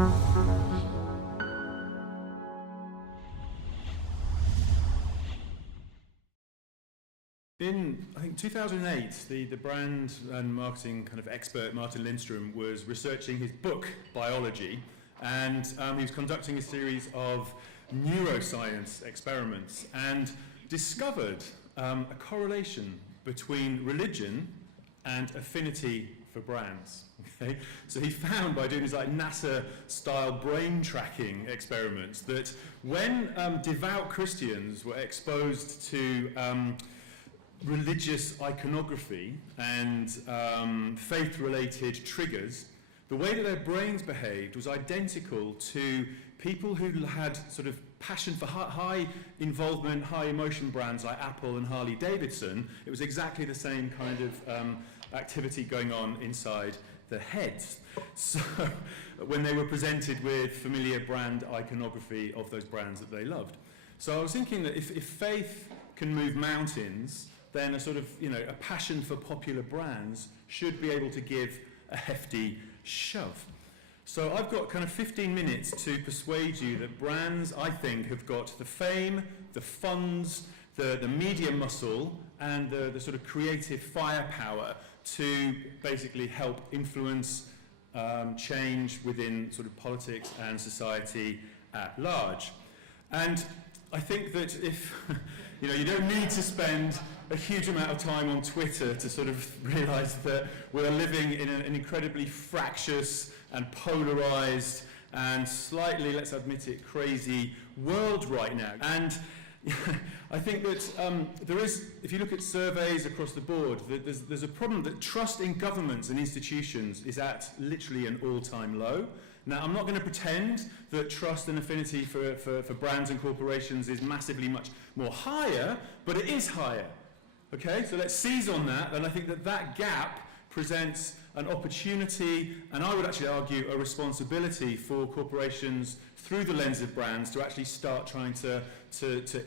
In, I think, 2008, the brand and marketing kind of expert Martin Lindstrom was researching his book, Biology, and he was conducting a series of neuroscience experiments and discovered a correlation between religion and affinity for brands. Okay? So he found, by doing these like NASA-style brain tracking experiments, that when devout Christians were exposed to religious iconography and faith-related triggers, the way that their brains behaved was identical to people who had sort of passion for high involvement, high emotion brands like Apple and Harley Davidson. It was exactly the same kind of activity going on inside their heads. So when they were presented with familiar brand iconography of those brands that they loved. So I was thinking that if faith can move mountains, then a sort of, a passion for popular brands should be able to give a hefty shove. So I've got kind of 15 minutes to persuade you that brands, I think, have got the fame, the funds, the media muscle, and the sort of creative firepower to basically help influence change within sort of politics and society at large. And I think that if, you don't need to spend a huge amount of time on Twitter to sort of realise that we're living in an incredibly fractious and polarised and slightly, let's admit it, crazy world right now. And I think that there is, if you look at surveys across the board, that there's a problem that trust in governments and institutions is at literally an all-time low. Now, I'm not going to pretend that trust and affinity for brands and corporations is massively much more higher, but it is higher. Okay, so let's seize on that, and I think that gap presents an opportunity, and I would actually argue a responsibility for corporations through the lens of brands to actually start trying to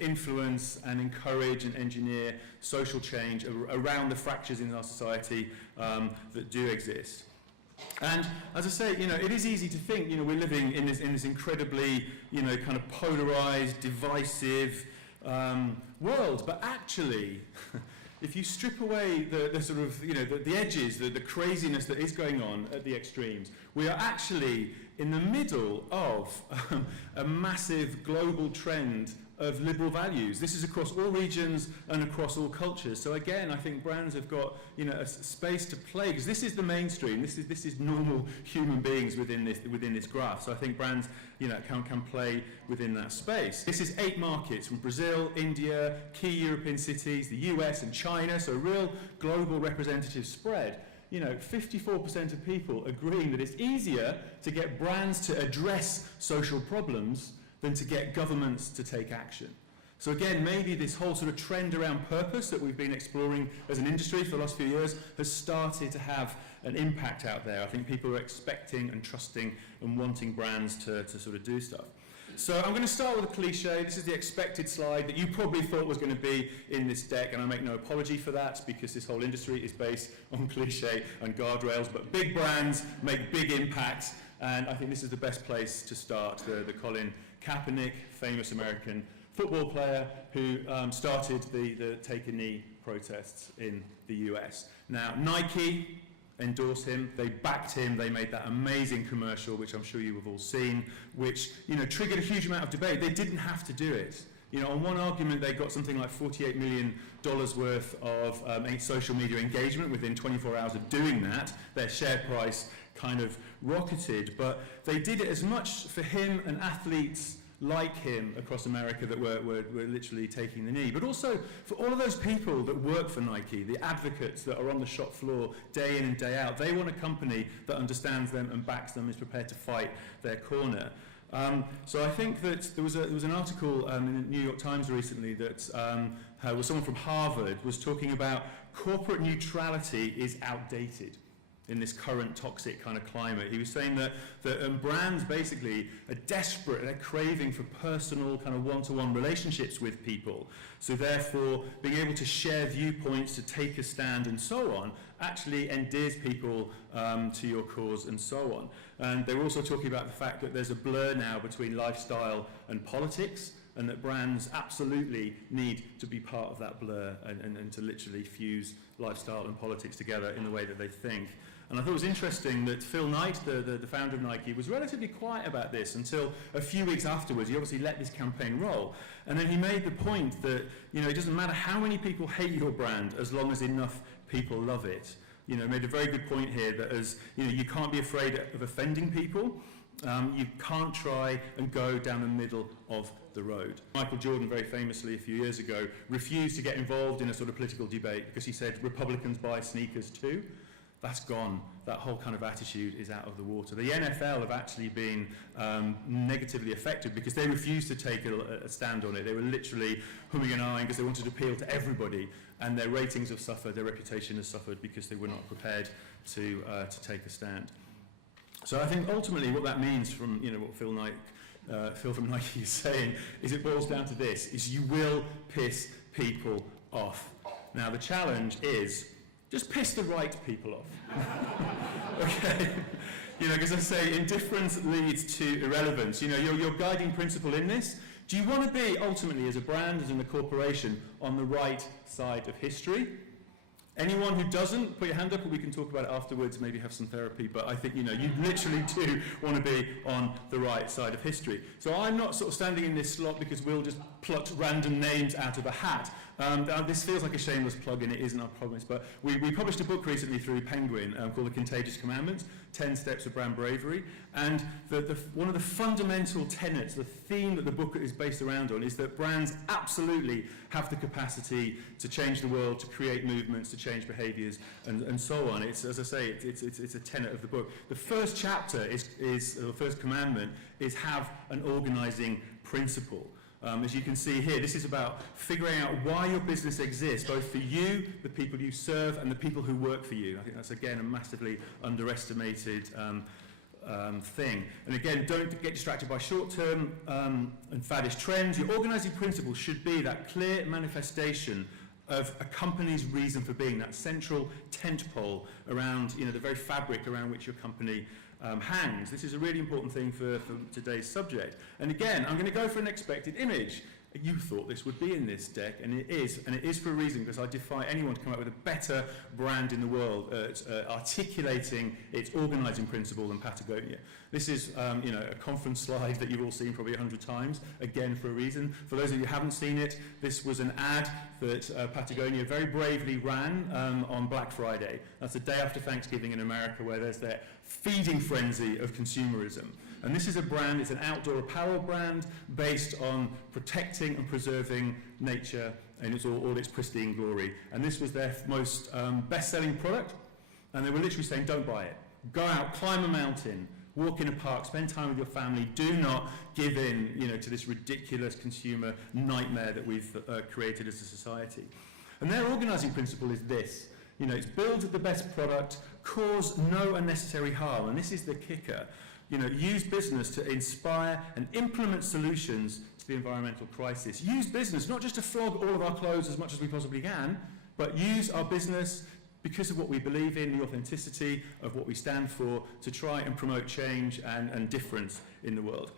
influence and encourage and engineer social change around the fractures in our society that do exist. And as I say, it is easy to think, we're living in this incredibly, kind of polarized, divisive world, but actually, if you strip away the sort of, the edges, the craziness that is going on at the extremes, we are actually in the middle of a massive global trend of liberal values. This is across all regions and across all cultures. So again, I think brands have got a space to play, because this is the mainstream. This is normal human beings within this graph. So I think brands can play within that space. This is 8 markets from Brazil, India, key European cities, the US and China. So a real global representative spread. 54% of people agreeing that it's easier to get brands to address social problems than to get governments to take action. So again, maybe this whole sort of trend around purpose that we've been exploring as an industry for the last few years has started to have an impact out there. I think people are expecting and trusting and wanting brands to sort of do stuff. So I'm going to start with a cliche. This is the expected slide that you probably thought was going to be in this deck, and I make no apology for that, because this whole industry is based on cliche and guardrails, but big brands make big impacts, and I think this is the best place to start. The Colin Kaepernick, famous American football player who started the Take a Knee protests in the US. Now, Nike endorsed him, they backed him, they made that amazing commercial, which I'm sure you have all seen, which triggered a huge amount of debate. They didn't have to do it. On one argument, they got something like $48 million worth of social media engagement within 24 hours of doing that. Their share price kind of rocketed, but they did it as much for him and athletes like him across America that were literally taking the knee, but also for all of those people that work for Nike, the advocates that are on the shop floor day in and day out. They want a company that understands them and backs them, is prepared to fight their corner. So I think that there was an article in the New York Times recently that was someone from Harvard was talking about corporate neutrality is outdated. in this current toxic kind of climate. He was saying that brands basically are desperate, they're craving for personal kind of one-to-one relationships with people. So therefore, being able to share viewpoints, to take a stand and so on, actually endears people to your cause and so on. And they were also talking about the fact that there's a blur now between lifestyle and politics, and that brands absolutely need to be part of that blur and to literally fuse lifestyle and politics together in the way that they think. And I thought it was interesting that Phil Knight, the founder of Nike, was relatively quiet about this until a few weeks afterwards. He obviously let this campaign roll. And then he made the point that, you know, it doesn't matter how many people hate your brand as long as enough people love it. You know, made a very good point here that as, you know, you can't be afraid of offending people. You can't try and go down the middle of the road. Michael Jordan, very famously a few years ago, refused to get involved in a sort of political debate because he said Republicans buy sneakers too. That's gone. That whole kind of attitude is out of the water. The NFL have actually been negatively affected because they refused to take a stand on it. They were literally humming and ahhing because they wanted to appeal to everybody, and their ratings have suffered, their reputation has suffered because they were not prepared to take a stand. So I think ultimately what that means from, you know, what Phil from Nike is saying is it boils down to this, is you will piss people off. Now the challenge is just piss the right people off. Okay? You know, because I say indifference leads to irrelevance. You know, your guiding principle in this, do you want to be ultimately as a brand, as in a corporation, on the right side of history? Anyone who doesn't, put your hand up and we can talk about it afterwards, maybe have some therapy, but I think, you know, you literally do want to be on the right side of history. So I'm not sort of standing in this slot because Will just plucked random names out of a hat. This feels like a shameless plug, and it isn't, I promise, but we published a book recently through Penguin called The Contagious Commandments, 10 Steps of Brand Bravery, and one of the fundamental tenets, the theme that the book is based around on, is that brands absolutely have the capacity to change the world, to create movements, to change behaviours, and so on. It's, as I say, it's a tenet of the book. The first chapter the first commandment is have an organising principle. As you can see here, this is about figuring out why your business exists, both for you, the people you serve, and the people who work for you. I think that's, again, a massively underestimated thing. And again, don't get distracted by short-term and faddish trends. Your organising principle should be that clear manifestation of a company's reason for being, that central tentpole around, you know, the very fabric around which your company hangs. This is a really important thing for today's subject. And again, I'm going to go for an expected image. You thought this would be in this deck, and it is for a reason, because I defy anyone to come up with a better brand in the world at articulating its organising principle than Patagonia. This is, you know, a conference slide that you've all seen probably 100 times, again for a reason. For those of you who haven't seen it, this was an ad that Patagonia very bravely ran on Black Friday. That's the day after Thanksgiving in America, where there's that feeding frenzy of consumerism. And this is a brand, it's an outdoor apparel brand based on protecting and preserving nature in all its pristine glory. And this was their most best-selling product, and they were literally saying, don't buy it. Go out, climb a mountain, walk in a park, spend time with your family. Do not give in, you know, to this ridiculous consumer nightmare that we've created as a society. And their organising principle is this. You know, it's build the best product, cause no unnecessary harm. And this is the kicker. You know, use business to inspire and implement solutions to the environmental crisis. Use business not just to flog all of our clothes as much as we possibly can, but use our business because of what we believe in, the authenticity of what we stand for, to try and promote change and difference in the world.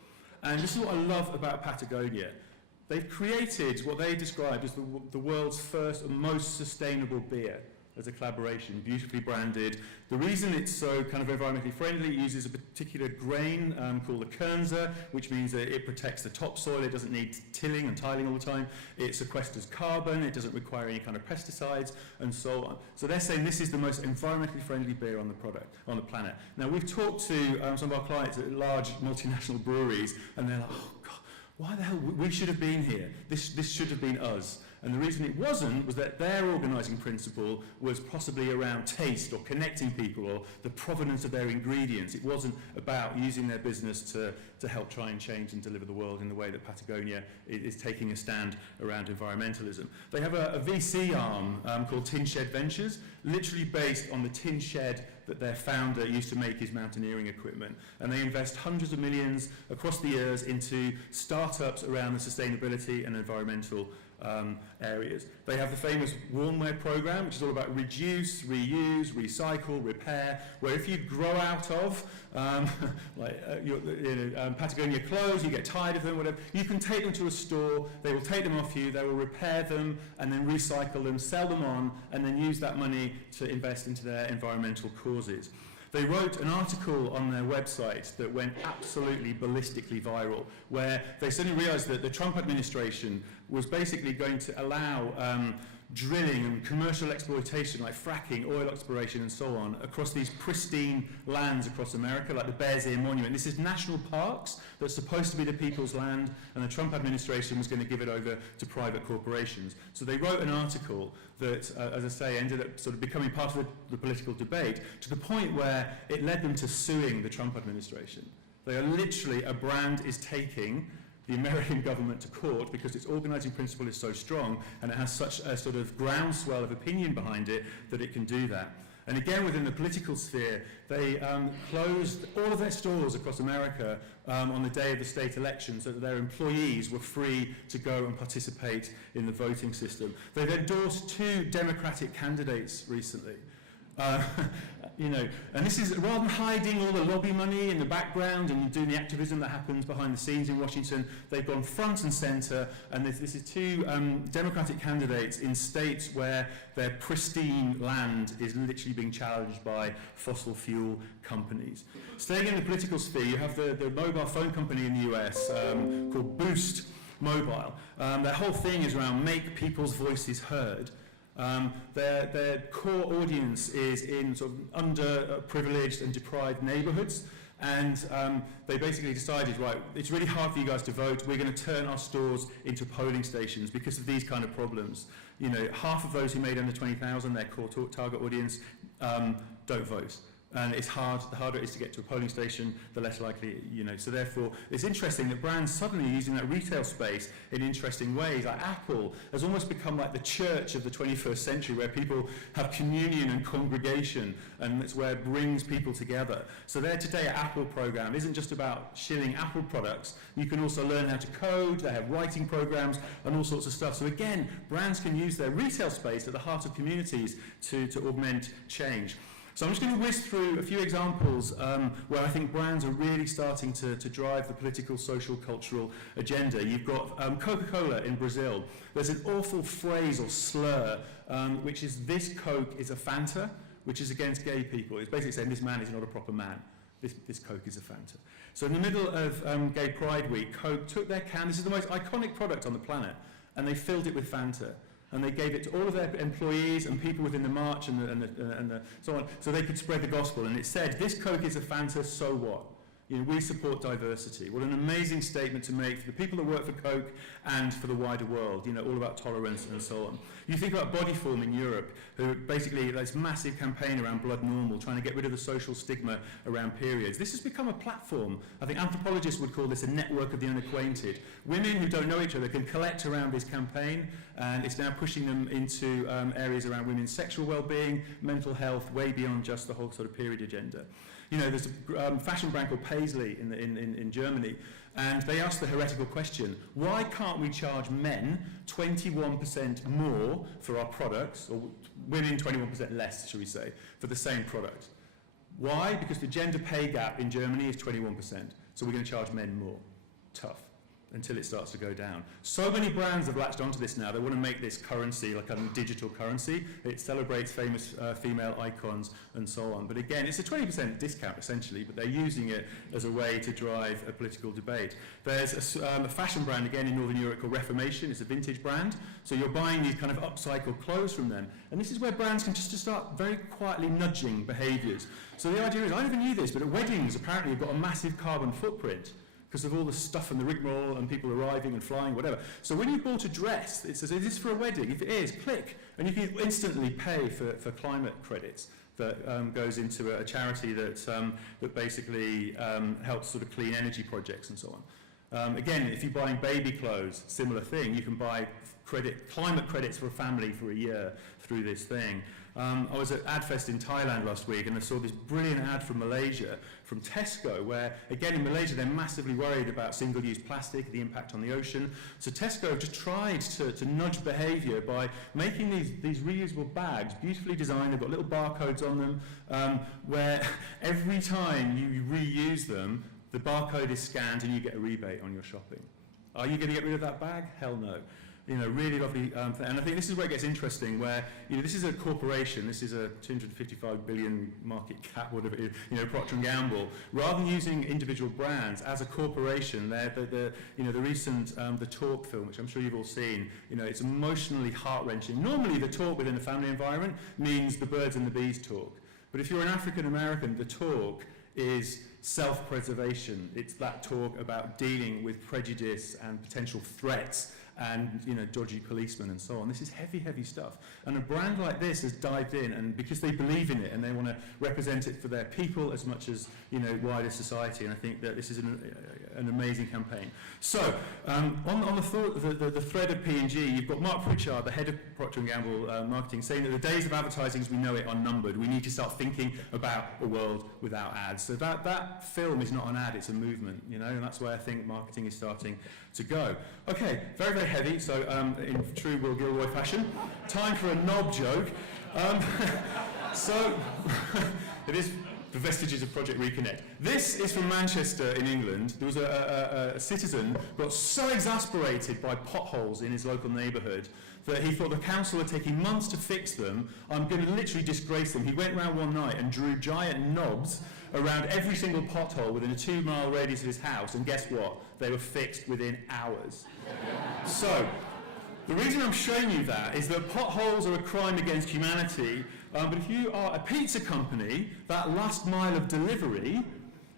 And this is what I love about Patagonia. They've created what they described as the world's first and most sustainable beer as a collaboration, beautifully branded. The reason it's so kind of environmentally friendly, it uses a particular grain called the Kernza, which means that it protects the topsoil, it doesn't need tilling and tiling all the time, it sequesters carbon, it doesn't require any kind of pesticides, and so on. So they're saying this is the most environmentally friendly beer on the planet. Now we've talked to some of our clients at large multinational breweries, and they're like, oh God, why the hell, we should have been here. This should have been us. And the reason it wasn't was that their organising principle was possibly around taste or connecting people or the provenance of their ingredients. It wasn't about using their business to help try and change and deliver the world in the way that Patagonia is taking a stand around environmentalism. They have a VC arm called Tin Shed Ventures, literally based on the tin shed that their founder used to make his mountaineering equipment. And they invest hundreds of millions across the years into startups around the sustainability and environmental areas. They have the famous Warmware program, which is all about reduce, reuse, recycle, repair, where if you grow out of Patagonia clothes, you get tired of them, whatever, you can take them to a store, they will take them off you, they will repair them and then recycle them, sell them on, and then use that money to invest into their environmental causes. They wrote an article on their website that went absolutely ballistically viral, where they suddenly realized that the Trump administration was basically going to allow drilling and commercial exploitation like fracking, oil exploration and so on across these pristine lands across America, like the Bears Ear Monument. This is national parks that's supposed to be the people's land, and the Trump administration was going to give it over to private corporations. So they wrote an article that, as I say, ended up sort of becoming part of the political debate, to the point where it led them to suing the Trump administration. They are literally, a brand is taking the American government to court because its organizing principle is so strong and it has such a sort of groundswell of opinion behind it that it can do that. And again, within the political sphere, they closed all of their stores across America on the day of the state election so that their employees were free to go and participate in the voting system. They've endorsed 2 Democratic candidates recently. You know, and this is, rather than hiding all the lobby money in the background and doing the activism that happens behind the scenes in Washington, they've gone front and center, and this is 2 Democratic candidates in states where their pristine land is literally being challenged by fossil fuel companies. Staying in the political sphere, you have the mobile phone company in the US called Boost Mobile. Their whole thing is around make people's voices heard. Their core audience is in sort of underprivileged and deprived neighborhoods, and they basically decided, right, it's really hard for you guys to vote, we're going to turn our stores into polling stations because of these kind of problems. You know, half of those who made under 20,000, their core target audience, don't vote. And it's hard, the harder it is to get to a polling station, the less likely, you know. So therefore, it's interesting that brands suddenly are using that retail space in interesting ways. Like Apple has almost become like the church of the 21st century, where people have communion and congregation, and it's where it brings people together. So their Today at Apple program isn't just about shilling Apple products. You can also learn how to code, they have writing programs, and all sorts of stuff. So again, brands can use their retail space at the heart of communities to augment change. So I'm just going to whiz through a few examples where I think brands are really starting to drive the political, social, cultural agenda. You've got Coca-Cola in Brazil. There's an awful phrase or slur, which is, this Coke is a Fanta, which is against gay people. It's basically saying this man is not a proper man. This Coke is a Fanta. So in the middle of Gay Pride Week, Coke took their can, this is the most iconic product on the planet, and they filled it with Fanta. And they gave it to all of their employees and people within the march and so on, so they could spread the gospel. And it said, this Coke is a Fanta, so what? You know, we support diversity. What an amazing statement to make for the people that work for Coke and for the wider world, you know, all about tolerance and so on. You think about Bodyform in Europe, who basically, this massive campaign around blood normal, trying to get rid of the social stigma around periods. This has become a platform. I think anthropologists would call this a network of the unacquainted. Women who don't know each other can collect around this campaign, and it's now pushing them into areas around women's sexual well-being, mental health, way beyond just the whole sort of period agenda. You know, there's a fashion brand called Paisley in Germany, and they asked the heretical question, why can't we charge men 21% more for our products, or women 21% less, shall we say, for the same product? Why? Because the gender pay gap in Germany is 21%, so we're going to charge men more. Tough. Until it starts to go down. So many brands have latched onto this now. They want to make this currency like a digital currency. It celebrates famous female icons and so on. But again, it's a 20% discount essentially, but they're using it as a way to drive a political debate. There's a fashion brand again in Northern Europe called Reformation. It's a vintage brand. So you're buying these kind of upcycled clothes from them. And this is where brands can just start very quietly nudging behaviors. So the idea is, I never knew this, but at weddings apparently you've got a massive carbon footprint, because of all the stuff and the rigmarole and people arriving and flying, whatever. So when you bought a dress, it says, is this for a wedding? If it is, click. And you can instantly pay for climate credits that goes into a charity that basically helps sort of clean energy projects and so on. Again, if you're buying baby clothes, similar thing. You can buy climate credits for a family for a year through this thing. I was at AdFest in Thailand last week and I saw this brilliant ad from Malaysia, from Tesco, where, again, in Malaysia, they're massively worried about single-use plastic, the impact on the ocean. So Tesco have just tried to nudge behaviour by making these reusable bags, beautifully designed. They've got little barcodes on them, where every time you reuse them, the barcode is scanned and you get a rebate on your shopping. Are you going to get rid of that bag? Hell no. You know, really lovely thing. And I think this is where it gets interesting, where, you know, this is a corporation, this is a 255 billion market cap, whatever it is, you know, Procter & Gamble. Rather than using individual brands, as a corporation, the recent The Talk film, which I'm sure you've all seen, you know, it's emotionally heart-wrenching. Normally, the talk within a family environment means the birds and the bees talk. But if you're an African American, the talk is self-preservation. It's that talk about dealing with prejudice and potential threats and, you know, dodgy policemen and so on. This is heavy, heavy stuff. And a brand like this has dived in, and because they believe in it and they want to represent it for their people as much as, you know, wider society. And I think that this is an amazing campaign. So, on the thread of P&G, you've got Mark Pritchard, the head of Procter & Gamble marketing, saying that the days of advertising as we know it are numbered. We need to start thinking about a world without ads. So that film is not an ad, it's a movement, you know, and that's where I think marketing is starting to go. Okay, very, very heavy, so in true Will Gilroy fashion, time for a knob joke. So, it is the vestiges of Project Reconnect. This is from Manchester in England. There was a citizen who got so exasperated by potholes in his local neighbourhood that he thought the council were taking months to fix them. I'm going to literally disgrace them. He went round one night and drew giant knobs around every single pothole within a 2-mile radius of his house, and guess what? They were fixed within hours. So, the reason I'm showing you that is that potholes are a crime against humanity, but if you are a pizza company, that last mile of delivery,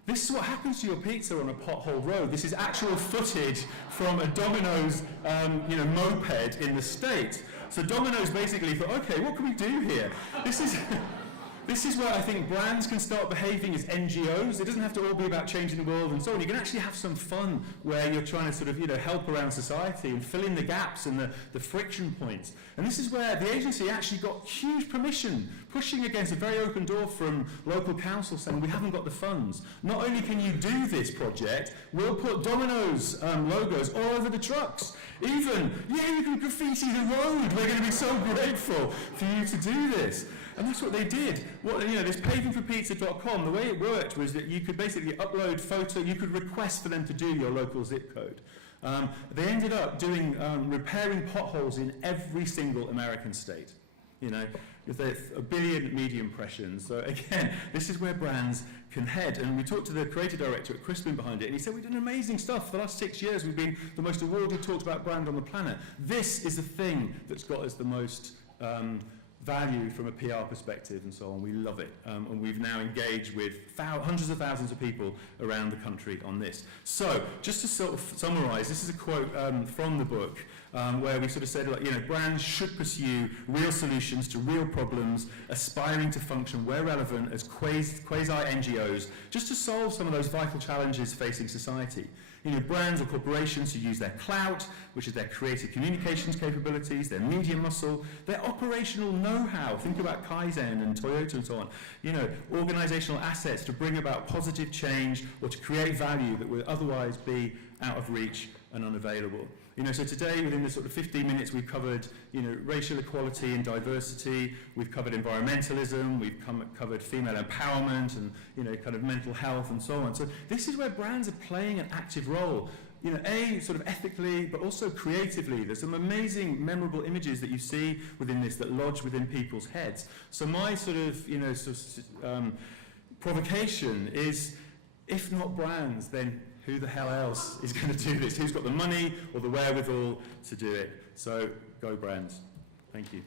this is what happens to your pizza on a pothole road. This is actual footage from a Domino's moped in the States. So Domino's basically thought, okay, what can we do here? This is where I think brands can start behaving as NGOs. It doesn't have to all be about changing the world and so on. You can actually have some fun where you're trying to sort of, you know, help around society and fill in the gaps and the friction points. And this is where the agency actually got huge permission, pushing against a very open door from local council saying, we haven't got the funds. Not only can you do this project, we'll put Domino's logos all over the trucks. Even, yeah, you can graffiti the road. We're going to be so grateful for you to do this. And that's what they did. This pavingforpizza.com, the way it worked was that you could basically upload photo, you could request for them to do your local zip code. They ended up doing repairing potholes in every single American state. You know, there's 1 billion media impressions. So again, this is where brands can head. And we talked to the creative director at Crispin behind it, and he said, we've done amazing stuff. For the last 6 years, we've been the most awarded talked about brand on the planet. This is the thing that's got us the most value from a PR perspective and so on. We love it. And we've now engaged with hundreds of thousands of people around the country on this. So, just to sort of summarise, this is a quote from the book where we sort of said, like, you know, brands should pursue real solutions to real problems, aspiring to function where relevant as quasi-NGOs, just to solve some of those vital challenges facing society. You know, brands or corporations who use their clout, which is their creative communications capabilities, their media muscle, their operational know-how. Think about Kaizen and Toyota and so on. You know, organizational assets to bring about positive change or to create value that would otherwise be out of reach and unavailable. You know, so today, within the sort of 15 minutes, we've covered, you know, racial equality and diversity, we've covered environmentalism, we've covered female empowerment and, you know, kind of mental health and so on. So this is where brands are playing an active role. You know, sort of ethically, but also creatively. There's some amazing, memorable images that you see within this that lodge within people's heads. So my sort of, you know, provocation is, if not brands, then who the hell else is going to do this? Who's got the money or the wherewithal to do it? So, go brands. Thank you.